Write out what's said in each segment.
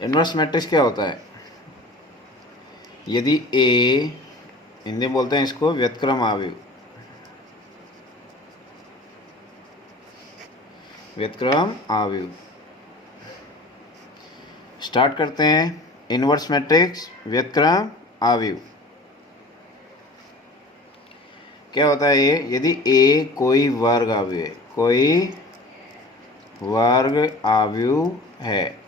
Inverse matrix क्या होता है? यदि ए, हिंदी में बोलते हैं इसको व्युत्क्रम आव्यूह, व्युत्क्रम आव्यूह। स्टार्ट करते हैं। इन्वर्स मैट्रिक्स व्युत्क्रम आव्यूह क्या होता है ये? यदि ए कोई वर्ग आव्यूह है, कोई वर्ग आव्यूह है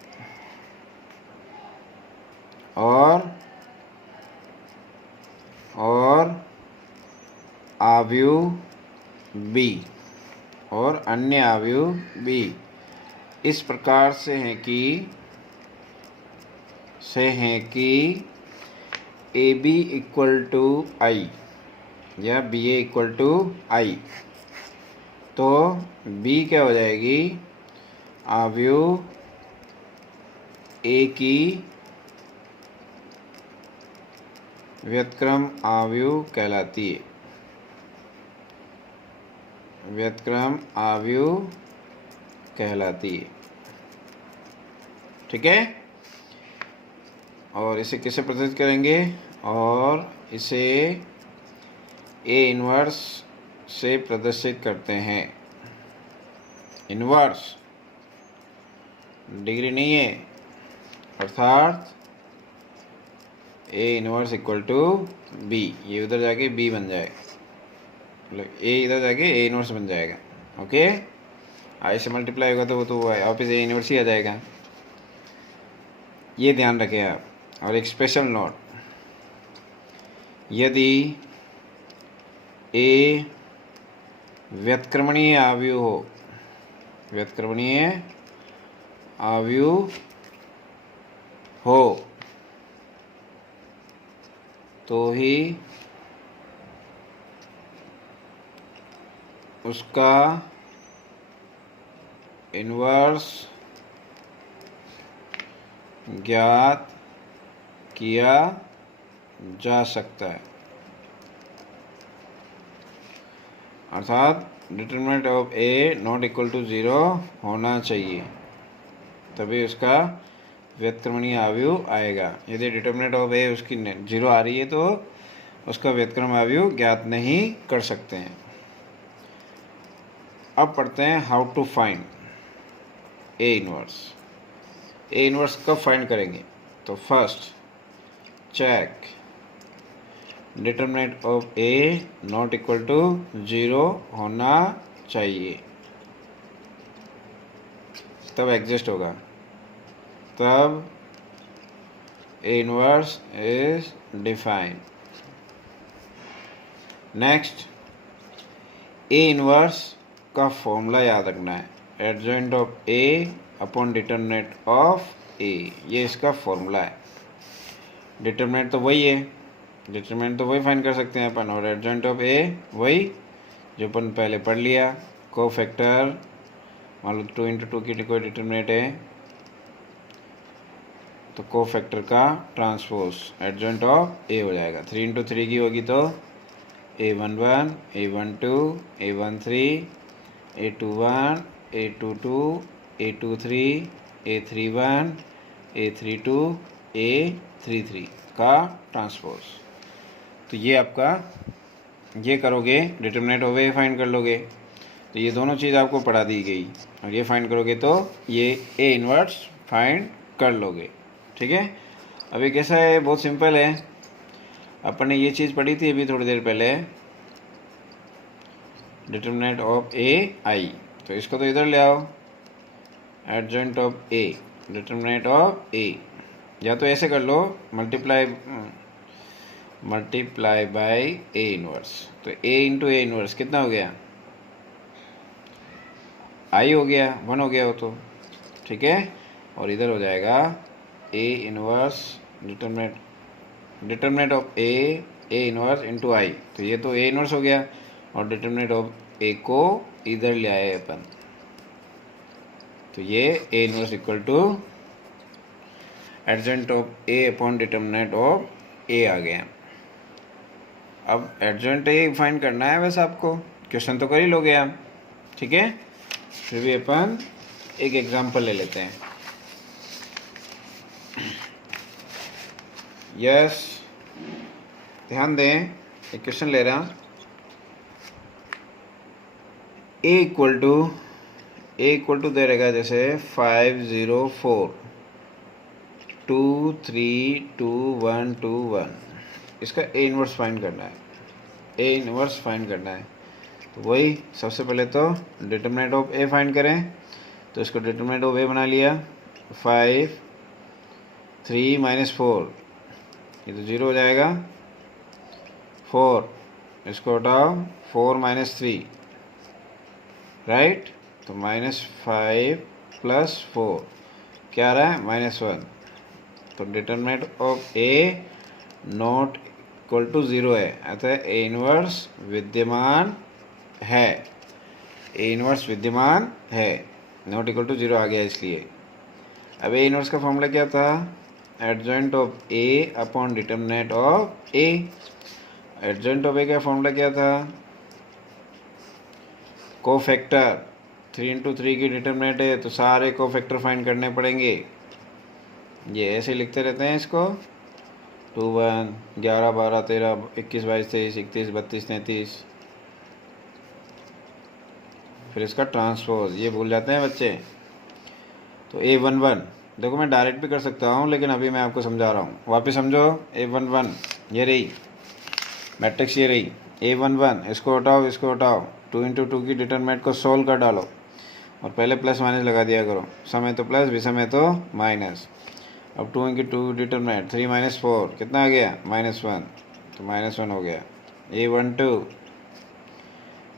और आव्यूह बी और अन्य आव्यूह बी इस प्रकार से हैं कि ए बी इक्वल टू आई या बी ए इक्वल टू आई, तो बी क्या हो जाएगी? आव्यूह ए की व्युत्क्रम आव्यूह कहलाती है, व्युत्क्रम आव्यूह कहलाती है। ठीक है। और इसे किसे प्रदर्शित करेंगे? और इसे ए इन्वर्स से प्रदर्शित करते हैं। इन्वर्स डिग्री नहीं है, अर्थात ए इन्वर्स इक्वल टू बी, ये उधर जाके बी बन जाएगा, मतलब ए इधर जाके ए इन्वर्स बन जाएगा। ओके, आई से मल्टीप्लाई होगा तो वो तो वापस ए इन्वर्स ही आ जाएगा, ये ध्यान रखें आप। और एक स्पेशल नोट, यदि ए व्युत्क्रमणीय आव्यूह हो, व्युत्क्रमणीय आव्यूह हो तो ही उसका इन्वर्स ज्ञात किया जा सकता है। अर्थात determinant of A not equal to 0 होना चाहिए, तभी उसका व्युत्क्रमणीय आव्यूह आएगा। यदि डिटरमिनेंट ऑफ ए उसकी 0 आ रही है तो उसका व्युत्क्रम आव्यूह ज्ञात नहीं कर सकते हैं। अब पढ़ते हैं how to find A inverse. A inverse कब फाइंड करेंगे? तो first check determinant of A not equal to 0 होना चाहिए, तब एग्जिस्ट होगा, तब A inverse is defined. Next, A inverse का फॉर्मूला याद रखना है, adjoint of A upon determinant of A, ये इसका फॉर्मूला है। डिटरमिनेंट तो वही है, डिटरमिनेंट तो वही फाइंड कर सकते हैं अपन, और एडजॉइंट ऑफ ए वही जो अपन पहले पढ़ लिया। को फैक्टर मान लो 2 × 2 की कोई डिटरमिनेंट है तो को फैक्टर का ट्रांसपोज एडजॉइंट ऑफ ए हो जाएगा। 3 × 3 की होगी तो a11 a12 a13 a21 a22 a23 a31 a32 a33 का ट्रांसपोज। तो ये आपका, ये करोगे डिटरमिनेंट ऑफ ए फाइंड कर लोगे, तो ये दोनों चीज़ आपको पढ़ा दी गई, और ये फाइंड करोगे तो ये ए इन्वर्स फाइंड कर लोगे। ठीक है। अभी कैसा है, बहुत सिंपल है। अपन ने ये चीज़ पढ़ी थी अभी थोड़ी देर पहले, डिटरमिनेंट ऑफ ए आई, तो इसको तो इधर ले आओ, adjoint of A determinant of A, या तो ऐसे कर लो मल्टीप्लाई बाय ए इन्वर्स, तो ए इंटू ए इन्वर्स कितना हो गया? आई हो गया, 1 हो गया वो तो। ठीक है। और इधर हो जाएगा A inverse determinant of A inverse into I, तो ये तो ए इन्वर्स हो गया, और डिटरमिनेंट ऑफ ए को इधर ले आए अपन, तो ये A inverse equal to adjoint of A upon determinant of A आ गया। अब एडजॉइंट ए फाइंड करना है, वैसे आपको क्वेश्चन तो कर ही लोगे आप। ठीक है। फिर भी अपन एक एग्जांपल ले लेते हैं। यस, ध्यान दें, एक क्वेश्चन ले रहा हूँ। ए इक्वल टू दे रहेगा जैसे 504 2 3 2 1 2 1। इसका ए इनवर्स फाइंड करना है, ए इनवर्स फाइंड करना है। तो वही सबसे पहले तो डिटरमिनेंट ऑफ ए फाइंड करें, तो इसको डिटरमिनेंट ऑफ ए बना लिया। 5 3 माइनस 4, ये तो 0 हो जाएगा। 4, इसको हटाओ, 4 माइनस 3, राइट। तो -5 प्लस 4 क्या आ रहा है, -1। तो determinant of A not equal to 0 है, अतः ए इनवर्स विद्यमान है, ए इनवर्स विद्यमान है, नॉट इक्वल टू 0 आ गया इसलिए। अब ए इनवर्स का फॉर्मूला क्या था, adjoint of A upon determinant of A. Adjoint of A का फॉर्मूला क्या था, कोफैक्टर। 3 into 3 की डिटरमिनेंट है तो सारे कोफैक्टर फाइंड करने पड़ेंगे। ये ऐसे लिखते रहते हैं इसको, 2 1 11 12 13 21 22 23 31 32 33। फिर इसका ट्रांसपोज, ये भूल जाते हैं बच्चे। तो A11 देखो, मैं डायरेक्ट भी कर सकता हूँ, लेकिन अभी मैं आपको समझा रहा हूँ। वापस समझो, A11 ये रही मैट्रिक्स, ये रही A11। इसको हटाओ, इसको हटाओ, 2 into 2 की डिटरमिनेंट को सोल्व कर डालो और पहले प्लस माइनस लगा दिया करो। समय तो प्लस, विषम है तो माइनस। अब 2 into 2 डिटरमिनेंट 3 माइनस 4 कितना आ गया, -1। तो -1 हो गया।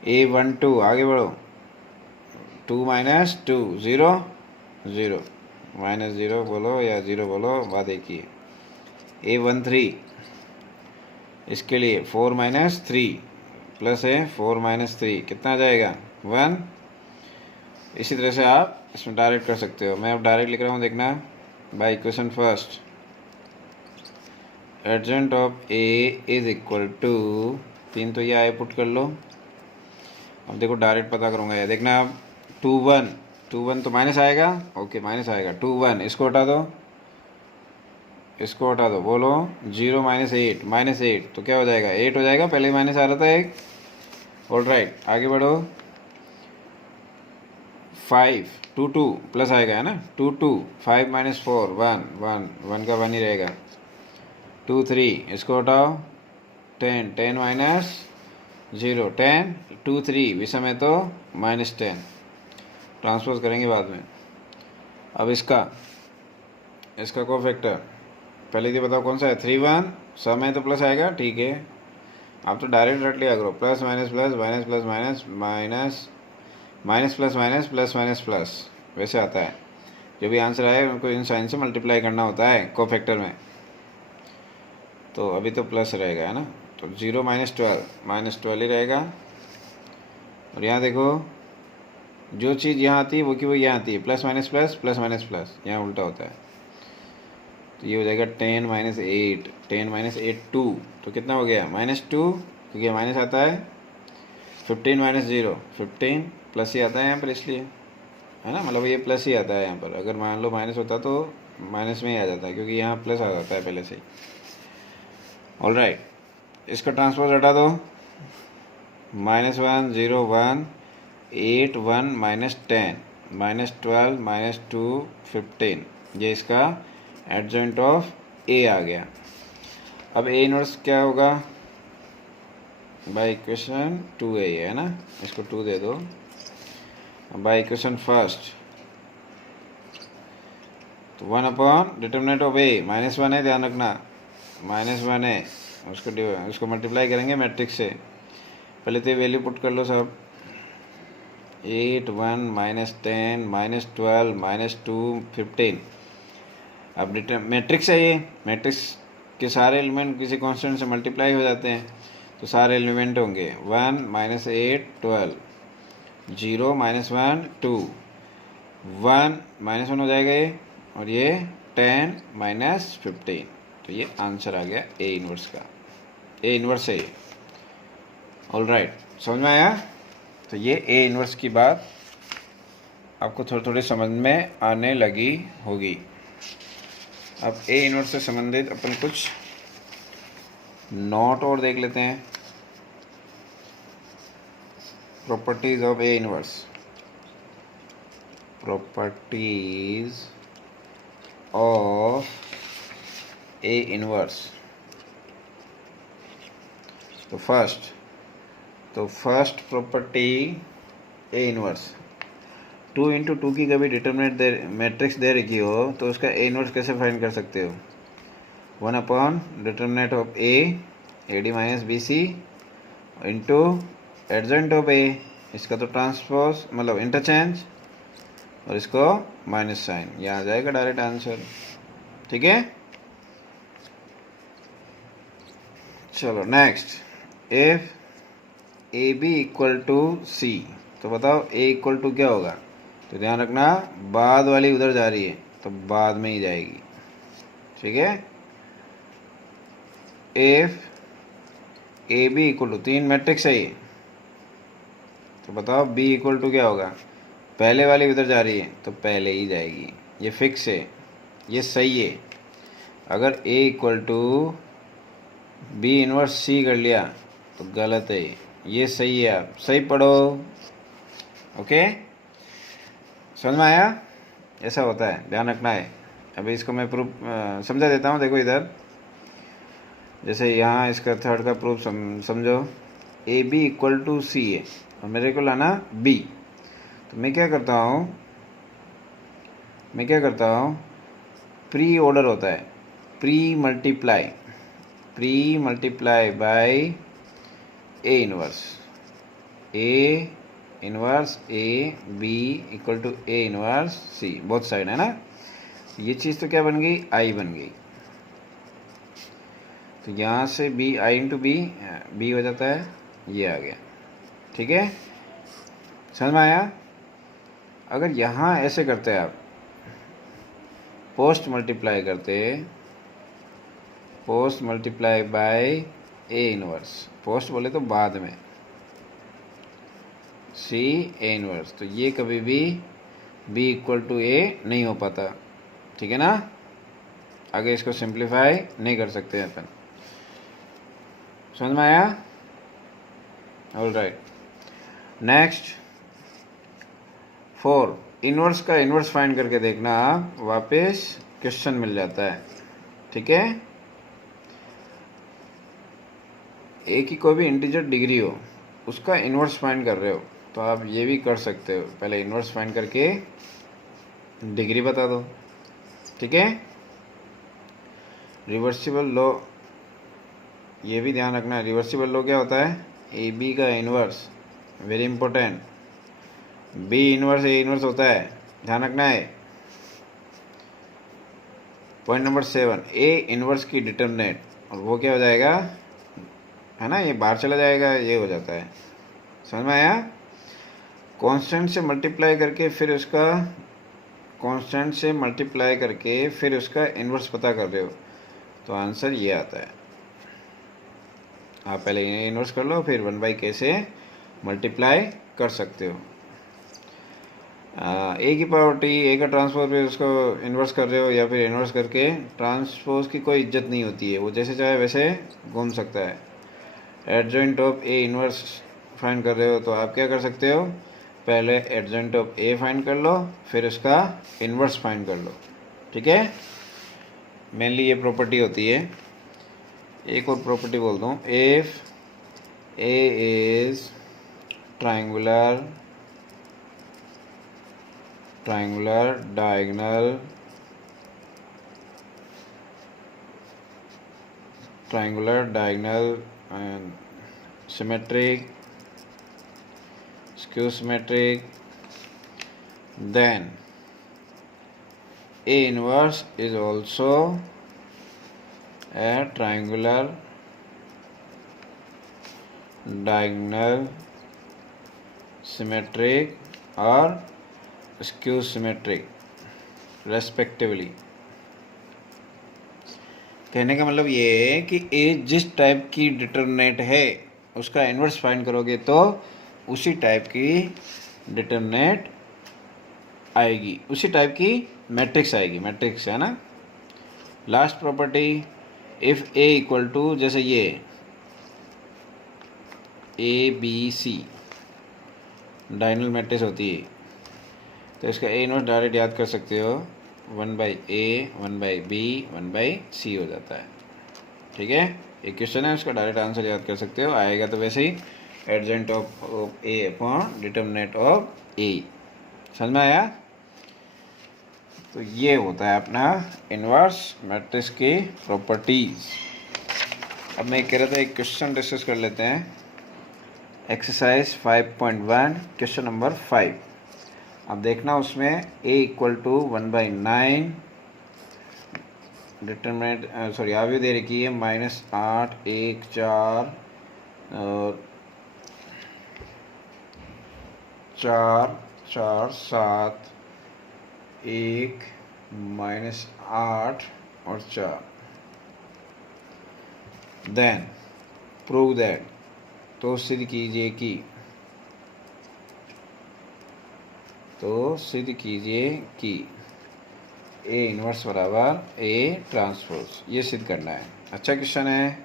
A12 आगे बढ़ो, 2 माइनस 2 0 0, -0 बोलो या 0 बोलो, बात एक ही है। A13 इसके लिए 4 माइनस 3 प्लस है 4 माइनस 3 कितना आ जाएगा, 1। इसी तरह से आप इसमें डायरेक्ट कर सकते हो। मैं अब डायरेक्ट लिख रहा हूँ, देखना। By equation first, adjoint of A is equal to 3 तो ये आए, पुट कर लो। अब देखो डायरेक्ट पता करूँगा, ये देखना। अब 2 1 तो माइनस आएगा, ओके माइनस आएगा। 2 1 इसको हटा दो, इसको हटा दो, बोलो 0 माइनस 8, -8 तो क्या हो जाएगा, 8 हो जाएगा। पहले ही माइनस आ रहा था एक। ऑल राइट, आगे बढ़ो। 5 2 2 प्लस आएगा, है ना। 2 2 5 माइनस 4 1 1 1 का 1 ही रहेगा। 2 3 इसको हटाओ, 10 10 माइनस 0 10 2 3 विषम है तो -10, ट्रांसपोज करेंगे बाद में। अब इसका कोफैक्टर पहले ये बताओ कौन सा है, 3 1। सम है तो प्लस आएगा, ठीक है। आप तो डायरेक्ट रट लिया करो, plus minus plus minus plus minus minus minus plus minus plus minus plus, वैसे आता है। जो भी आंसर आए उनको इन साइन से मल्टीप्लाई करना होता है कोफैक्टर में। तो अभी तो प्लस रहेगा, है ना। तो 0 माइनस 12 ही रहेगा। और यहाँ देखो, जो चीज़ यहाँ आती है वो की वो यहाँ आती है, plus minus plus plus minus plus, यहाँ उल्टा होता है। तो ये हो जाएगा 10 माइनस 8 10 माइनस 8 2, तो कितना हो गया, -2, क्योंकि माइनस आता है। 15 माइनस 0 15 प्लस ही आता है यहाँ पर, इसलिए, है ना। मतलब ये प्लस ही आता है यहाँ पर। अगर मान लो माइनस होता तो माइनस में ही आ जाता है, क्योंकि यहाँ प्लस आ जाता है पहले से ही। ऑल राइट, इसका ट्रांसपोज हटा दो, -1 0 1 8 1 -10 -12 -2 15, ये इसका एडजॉइंट ऑफ ए आ गया। अब ए इनवर्स क्या होगा, बाय इक्वेशन 2a है ना, इसको 2 दे दो। बाय इक्वेशन फर्स्ट, तो 1 अपॉन डिटरमिनेंट ऑफ ए, -1 है, ध्यान रखना, -1 है। उसको मल्टीप्लाई करेंगे मैट्रिक्स से। पहले तो वैल्यू पुट कर लो सब, 8 1 -10 -12 -2 15। अब मैट्रिक्स है ये, मैट्रिक्स के सारे एलिमेंट किसी कांस्टेंट से मल्टीप्लाई हो जाते हैं, तो सारे एलिमेंट होंगे 1 -8 12 0 -1 2 1 -1 हो जाएगा ये, और ये 10 -15। तो ये आंसर आ गया ए इनवर्स का, ए इनवर्स है ये। ऑल राइट, समझ में आया। तो ये ए इनवर्स की बात आपको थोड़ी थोड़ी समझ में आने लगी होगी। अब ए इनवर्स से संबंधित अपन कुछ नोट और देख लेते हैं। Properties of A inverse, properties of A inverse. तो फर्स्ट प्रॉपर्टी ए इनवर्स, 2 × 2 की कभी डिटर्मिनेंट मैट्रिक्स दे रखी हो तो उसका ए इनवर्स कैसे फाइंड कर सकते हो? 1 determinant of A D minus B C into adjoint of A, इसका तो ट्रांसपोज मतलब इंटरचेंज, और इसको माइनस साइन, यहाँ आ जाएगा डायरेक्ट आंसर। ठीक है, चलो next, if A B equal to C, तो बताओ ए इक्वल टू क्या होगा? तो ध्यान रखना बाद वाली उधर जा रही है तो बाद में ही जाएगी। ठीक है, if A B equal to, 3 matrix है ये, तो बताओ बी इक्वल टू क्या होगा? पहले वाली उधर जा रही है तो पहले ही जाएगी, ये फिक्स है, ये सही है। अगर ए equal to be inverse C कर लिया तो गलत है, ये सही है। आप सही पढ़ो। ओके, समझ में आया? ऐसा होता है, ध्यान रखना है। अभी इसको मैं प्रूफ समझा देता हूँ। देखो इधर, जैसे यहाँ इसका थर्ड का प्रूफ समझो। ए बी इक्वल टू सी है और मेरे को लाना बी, तो मैं क्या करता हूँ, प्री ऑर्डर होता है, pre multiply by A inverse A B equal to A inverse C, both side है ना। ये चीज़ तो क्या बन गई? आई बन गई। तो यहाँ से बी आई इंटू बी हो जाता है, ये आ गया। ठीक है, समझ में आया? अगर यहाँ ऐसे करते आप, post multiply by A inverse, post बोले तो बाद में, सी ए इनवर्स, तो ये कभी भी बी इक्वल टू ए नहीं हो पाता। ठीक है ना, आगे इसको सिंप्लीफाई नहीं कर सकते अपन। समझ में आया? ऑलराइट, नेक्स्ट 4, इनवर्स का इनवर्स फाइंड करके देखना, वापस क्वेश्चन मिल जाता है। ठीक है, ए की कोई भी इंटीजर डिग्री हो, उसका इनवर्स फाइंड कर रहे हो तो आप ये भी कर सकते हो, पहले इनवर्स फाइंड करके डिग्री बता दो। ठीक है, रिवर्सिबल लॉ, ये भी ध्यान रखना है। रिवर्सिबल लॉ क्या होता है? ए बी का inverse, very important, B inverse A inverse होता है, ध्यान रखना है। पॉइंट नंबर 7, ए इनवर्स की डिटर्मिनेंट, और वो क्या हो जाएगा, है ना, ये बाहर चला जाएगा, ये हो जाता है। समझ में आया? कांस्टेंट से मल्टीप्लाई करके फिर उसका इनवर्स पता कर रहे हो तो आंसर ये आता है। आप पहले इनवर्स कर लो, फिर 1/k से मल्टीप्लाई कर सकते हो। ए की पावर टी, ए का ट्रांसपोज फिर उसको इन्वर्स कर रहे हो, या फिर इन्वर्स करके, ट्रांसपोज की कोई इज्जत नहीं होती है, वो जैसे चाहे वैसे घूम सकता है। एडजेंट ऑफ ए इन्वर्स फाइंड कर रहे हो तो आप क्या कर सकते हो, पहले एडजेंट ऑफ ए फाइंड कर लो, फिर उसका इन्वर्स फाइंड कर लो। ठीक है, मेनली ये प्रॉपर्टी होती है। एक और प्रॉपर्टी बोलता हूँ, if A is triangular diagonal and symmetric, skew symmetric, then A inverse is also a triangular, diagonal, symmetric or skew symmetric respectively। कहने का मतलब ये है कि ए जिस टाइप की डिटर्मिनेंट है उसका इन्वर्स फाइंड करोगे तो उसी टाइप की डिटर्मिनेंट आएगी, उसी टाइप की मैट्रिक्स आएगी। मैट्रिक्स है ना, last property, if A equal to, जैसे ये ए बी सी डायनल मैट्रिक्स होती है, तो इसका ए इनवर्स डायरेक्ट याद कर सकते हो, 1/a 1/b 1/c हो जाता है। ठीक है, एक क्वेश्चन है, उसका डायरेक्ट आंसर याद कर सकते हो, आएगा तो वैसे ही adjoint of A upon determinant of A. समझ में आया? तो ये होता है अपना इनवर्स मैट्रिक्स की प्रॉपर्टीज। अब मैं कह रहा था एक क्वेश्चन डिस्कस कर लेते हैं। Exercise 5.1 question number 5। अब देखना उसमें a equal to 1/9, determinant sorry आगे दे रखी है -8 1 4 और 4 4 7 1 -8 और 4। देन प्रूव दैट, तो सिद्ध कीजिए कि, ए इनवर्स बराबर ए ट्रांसपोज, ये सिद्ध करना है। अच्छा क्वेश्चन है,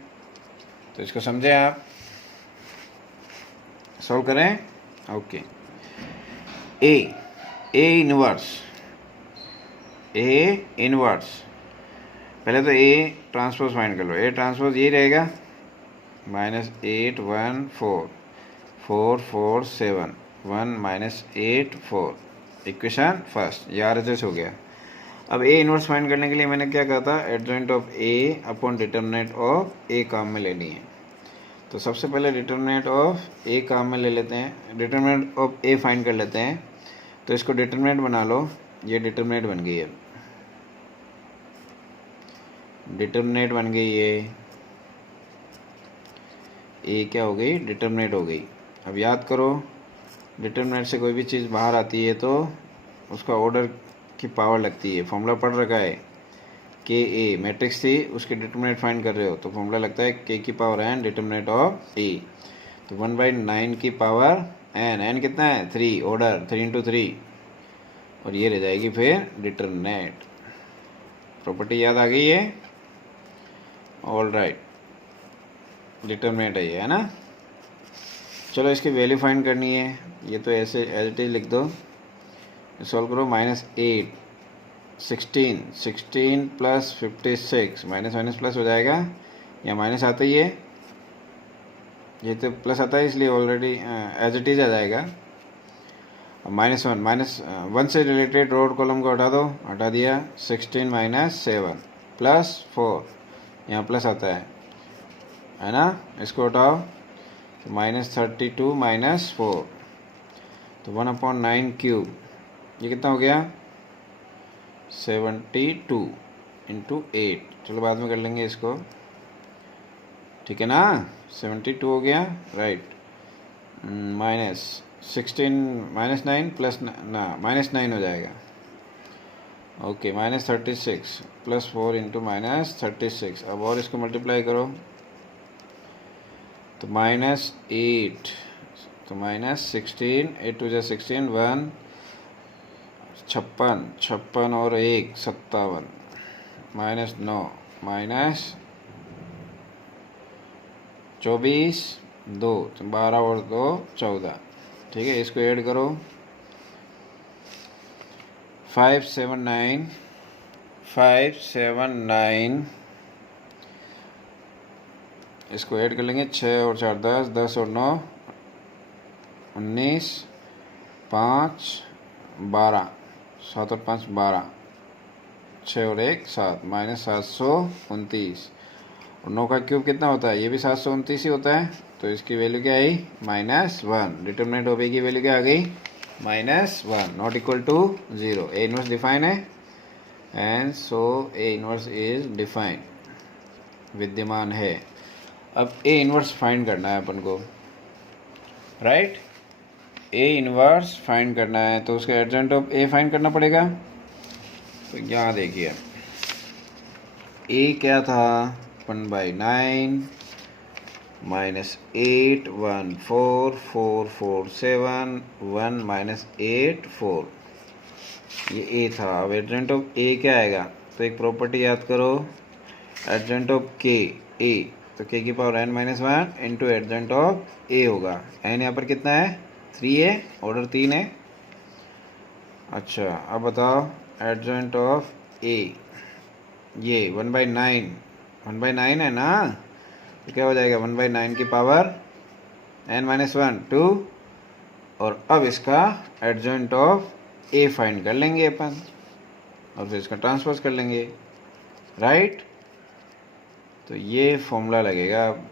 तो इसको समझें आप, सॉल्व करें। ओके, ए इनवर्स, पहले तो ए ट्रांसपोज फाइंड कर लो। ए ट्रांसपोज ये रहेगा -8 1 4 4 4 7 1 -8 4। इक्वेशन फर्स्ट, ये RHS हो गया। अब ए इनवर्स फाइंड करने के लिए मैंने क्या कहा था, adjoint of A upon determinant of A काम में लेनी है। तो सबसे पहले डिटर्मिनेंट ऑफ ए काम में ले लेते हैं, डिटर्मिनेंट ऑफ ए फाइंड कर लेते हैं। तो इसको डिटर्मिनेंट बना लो, ये डिटर्मिनेंट बन गई है, डिटर्मिनेंट बन गई है, ए क्या हो गई, डिटर्मिनेंट हो गई। अब याद करो, डिटर्मिनेंट से कोई भी चीज़ बाहर आती है तो उसका ऑर्डर की पावर लगती है। फॉर्मूला पढ़ रखा है, के ए मैट्रिक्स थी, उसके डिटर्मिनेंट फाइंड कर रहे हो तो फॉर्मूला लगता है के की पावर एन डिटर्मिनेंट ऑफ ए। तो 1/9 की पावर एन कितना है 3, ऑर्डर 3 × 3, और ये रह जाएगी फिर डिटर्मिनेंट। प्रॉपर्टी याद आ गई है? ऑल राइट, डिटर्मिनेंट है ये, है ना। चलो इसकी वैल्यू फाइंड करनी है, ये तो ऐसे एज इट इज लिख दो, सॉल्व करो। -8 16 16 + 56 माइनस प्लस हो जाएगा, या माइनस आता ही है, ये तो प्लस आता है इसलिए ऑलरेडी एज इट इज आ जाएगा। अब -1 से रिलेटेड रोड कॉलम को हटा दो, हटा दिया। 16 - 7 + 4, यहाँ प्लस आता है ना, इसको हटाओ तो -32 - 4, तो 1/9 क्यूब, ये कितना हो गया 72 × 8। चलो बाद में कर लेंगे इसको, ठीक है ना। 72 हो गया, राइट। -9 प्लस ना -9 हो जाएगा। ओके, -36 + 4 × -36। अब और इसको मल्टीप्लाई करो तो -8, तो -16 8 × 16 1 56 56 और 1 57 -9 -24 2, तो 12 और 2 14। ठीक है, इसको ऐड करो 579 इसको ऐड कर लेंगे। 6 और 4 10, 10 और 9 19, 5 12, 7 और 5 12, 6 और 1 7, -729। और 9 का क्यूब कितना होता है, ये भी 729 ही होता है। तो इसकी वैल्यू क्या आई -1। डिटर्मिनेंट ऑफ ए की वैल्यू क्या आ गई -1, not equal to 0। A inverse define है, and so A inverse is define, विद्यमान है। अब ए इनवर्स फाइंड करना है अपन को, राइट। ए इनवर्स फाइंड करना है तो उसका एडजेंट ऑफ ए फाइंड करना पड़ेगा। तो यहाँ देखिए ए क्या था 1/9 -8 1 4 4 4 7 1 -8 4, ये ए था। अब एडजेंट ऑफ ए क्या आएगा तो एक प्रॉपर्टी याद करो, एडजेंट ऑफ के ए, तो के की power n minus one into adjoint of A होगा। n यहाँ पर कितना है, 3 है, ऑर्डर 3 है। अच्छा अब बताओ एडजेंट ऑफ ए, ये 1/9, 1/9 है ना, तो क्या हो जाएगा 1/9 की पावर n माइनस वन 2। और अब इसका एडजेंट ऑफ ए फाइंड कर लेंगे अपन, और फिर इसका ट्रांसपोज कर लेंगे, राइट। तो ये फॉर्मूला लगेगा। अब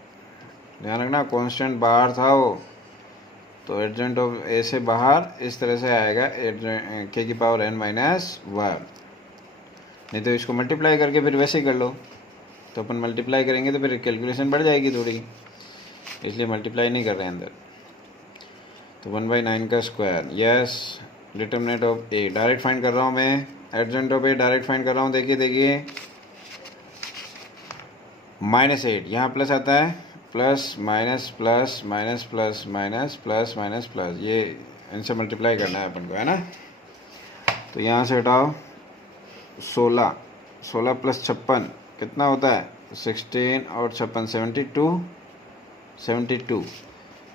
ध्यान रखना कांस्टेंट बाहर था वो, तो एडजेंट ऑफ ए से बाहर इस तरह से आएगा के की पावर n माइनस वन। नहीं तो इसको मल्टीप्लाई करके फिर वैसे ही कर लो, तो अपन मल्टीप्लाई करेंगे तो फिर कैलकुलेशन बढ़ जाएगी थोड़ी, इसलिए मल्टीप्लाई नहीं कर रहे हैं अंदर। तो 1/9 का square, yes. Determinant of A direct find कर रहा हूँ मैं, एडजेंट ऑफ ए डायरेक्ट फाइंड कर रहा हूँ। देखिए -8, यहाँ प्लस आता है, plus minus plus minus plus minus plus minus plus, ये इनसे मल्टीप्लाई करना है अपन को, है ना। तो यहाँ से हटाओ 16, 16 प्लस 56 कितना होता है, 16 और 56 72, 72,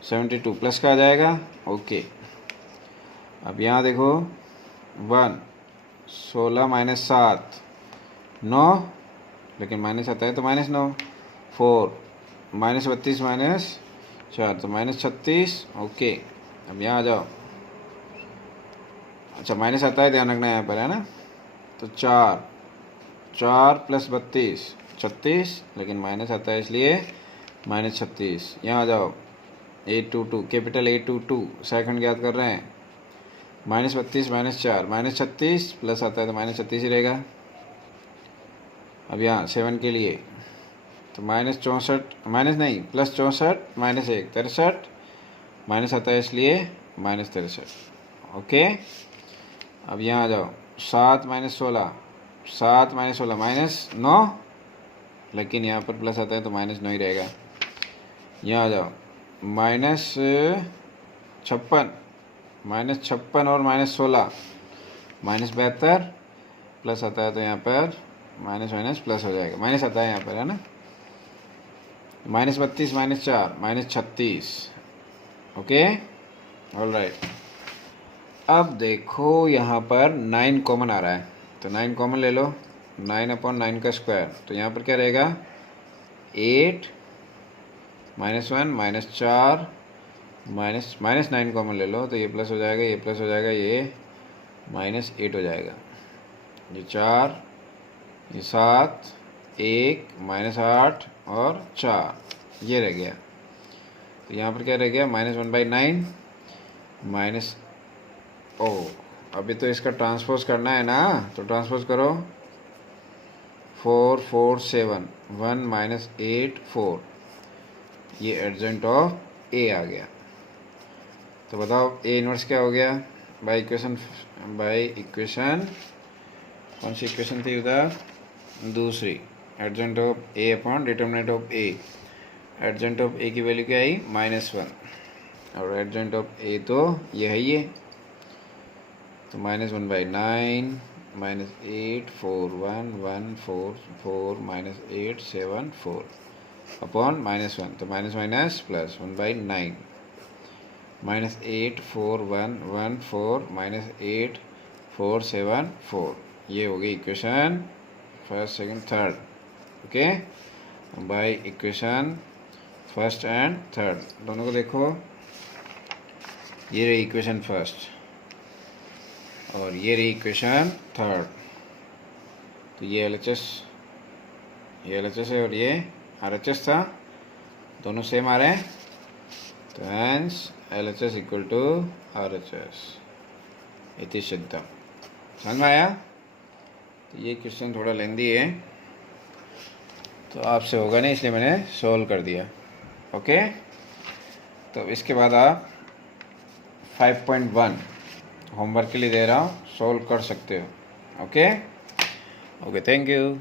72 प्लस का आ जाएगा, ओके। अब यहाँ देखो 1, 16 माइनस 7 9, लेकिन माइनस आता है तो -9, 4 -32 माइनस 4 तो -36, ओके। अब यहाँ आ जाओ, अच्छा माइनस आता है, ध्यान रखना यहाँ पर, है ना। तो 4 प्लस 32 36, लेकिन माइनस आता है इसलिए -36। यहाँ आ जाओ 822, कैपिटल 822 सेकंड याद कर रहे हैं, -32 -4 -36, प्लस आता है तो -36 ही रहेगा। अब यहाँ 7 के लिए तो -64 माइनस नहीं प्लस 64 -1 63, माइनस आता है इसलिए -63, ओके। अब यहाँ आ जाओ 7 -16 7 -16 -9, लेकिन यहाँ पर प्लस आता है तो -9 ही रहेगा। यहाँ आ जाओ -56 और -16 -72, प्लस आता है तो यहाँ पर माइनस माइनस प्लस हो जाएगा, माइनस आता है यहाँ पर, है ना। -32 -4 -36, ओके, ऑल राइट। अब देखो यहाँ पर 9 कॉमन आ रहा है, तो 9 कॉमन ले लो, 9/9 का स्क्वायर, तो यहाँ पर क्या रहेगा 8 -1 -4 -9 कॉमन ले लो, तो ये प्लस हो जाएगा, ये प्लस हो जाएगा, ये -8 हो जाएगा, ये 4, ये 7 1 -8 और 4, ये रह गया। तो यहाँ पर क्या रह गया -1/9 माइनस, ओ अभी तो इसका ट्रांसपोज करना है ना, तो ट्रांसपोज करो, 4 4 7 1 -8 4, ये एडजेंट ऑफ ए आ गया। तो बताओ ए इनवर्स क्या हो गया, बाय इक्वेशन कौन सी इक्वेशन थी उधर, दूसरी, adjoint of A upon determinant of A. Adjoint of A की वैल्यू क्या आई -1, और एडजेंट ऑफ ए तो ये है ये, तो -1/9 -8 4 1 1 4 4 -8 7 4 अपॉन -1, तो माइनस माइनस प्लस 1/9 -8 4 1 1 4 -8 4 7 4, ये हो गई equation first second third, okay. Bye equation first and third दोनों को देखो, ये रही इक्वेशन फर्स्ट और ये रही इक्वेशन थर्ड। तो ये LHS है और ये RHS था, दोनों सेम आ रहे हैं, तो hence LHS equal to RHS इति सिद्धम। समझ में आया। तो ये क्वेश्चन थोड़ा लेंदी है, तो आपसे होगा नहीं इसलिए मैंने सॉल्व कर दिया, ओके। तो इसके बाद आप 5.1 होमवर्क के लिए दे रहा हूँ, सॉल्व कर सकते हो, ओके। Thank you.